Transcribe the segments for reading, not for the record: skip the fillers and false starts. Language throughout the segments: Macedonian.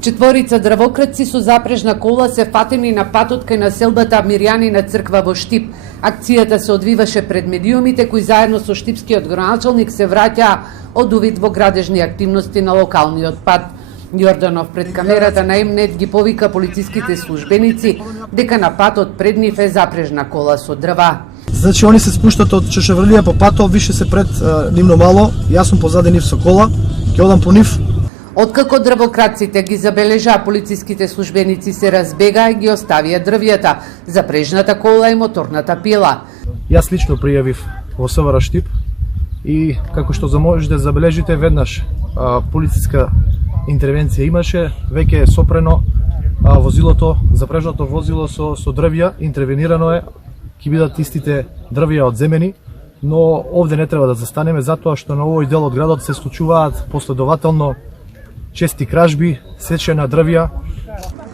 Четворица дрвократци со запрежна кола се фатени на патот кај населбата Мирјанина црква во Штип. Акцијата се одвиваше пред медиумите кои заедно со штипскиот градоначалник се враќаа од увид во градежни активности на локалниот пат. Јорданов пред камерата на М-нет ги повика полициските службеници дека на патот пред нив е запрежна кола со дрва. Значи они се спуштат од Чешеврлија по патот, више се пред нивно мало, јас сум позади нив со кола, ќе одам по нив. Откако дрвократците ги забележаа, полициските службеници се разбегаа и ги оставија дрвјата, запрежната кола и моторната пила. Јас лично пријавив во СВР Штип и како што можете да забележите веднаш полициска интервенција имаше, веќе е сопрено возилото, запрежното возило со дрвја, интервенирано е, ќе бидат истите дрвја одземени, но овде не треба да застанеме затоа што на овој дел од градот се случуваат последователно чести кражби, сечење на дрвја.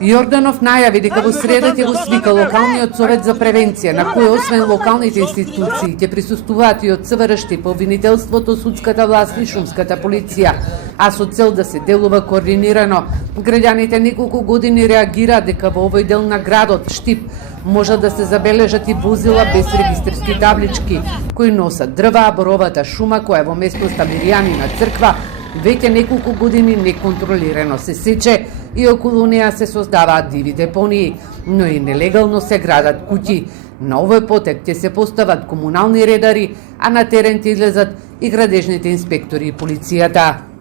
Јорданов најави дека во среда ќе го свика локалниот совет за превенција, на кој освен локалните институции ќе присуствуваат и од СВР Штип, обвинителството, судската власт и шумската полиција, а со цел да се делува координирано. Граѓаните неколку години реагираат дека во овој дел на градот Штип може да се забележат и возила без регистрски таблички, кои носат дрва, а боровата шума која е во местноста Мирјанина црква веќе неколку години неконтролирано се сече и околу неа се создаваат диви депонии, но и нелегално се градат куќи. На овој потек ќе се постават комунални редари, а на терен ќе излезат и градежните инспектори и полицијата.